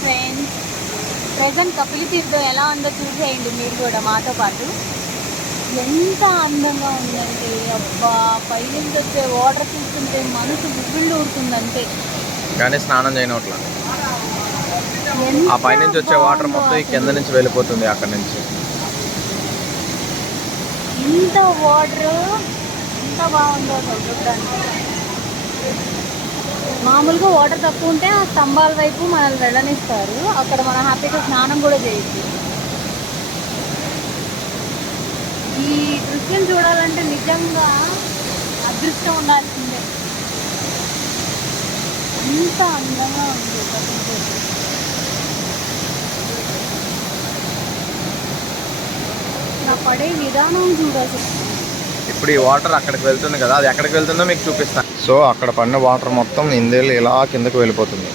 Friends. Present Kopili తీర్థం ఎలా ఉందో చూసేయండి మీరు కూడా మాతో పాటు. ఎంత అందంగా ఉందంటే అబ్బా పైనుంచి వచ్చే వాటర్ చూస్తుంటే మనసు గుబిళ్ళు ఊరుతుందంటే. కానీ స్నానం చేయనట్ల ఆ పైనుంచి వచ్చే వాటర్ మొత్తం కింద నుంచి వెళ్ళిపోతుంది అక్కడ నుంచి. ఇంత వాటర్ ఎంత బాగుందో చూడడానికి. మామూలుగా వాటర్ తక్కువ ఉంటే ఆ స్తంభాల వైపు మనల్ని వెళ్ళనిస్తారు. అక్కడ మనం హ్యాపీగా స్నానం కూడా చేయొచ్చు. ఈ దృశ్యం చూడాలంటే నిజంగా అదృష్టం ఉండాల్సిందే. అంత అందంగా ఉంది నా పడే విధానం చూడాలి ఇప్పుడు ఈ వాటర్ అక్కడికి వెళ్తుంది కదా అది ఎక్కడికి వెళ్తుందో మీకు చూపిస్తాను. సో అక్కడ పడిన వాటర్ మొత్తం ఇందేళ్ళు ఇలా కిందకి వెళ్ళిపోతుంది.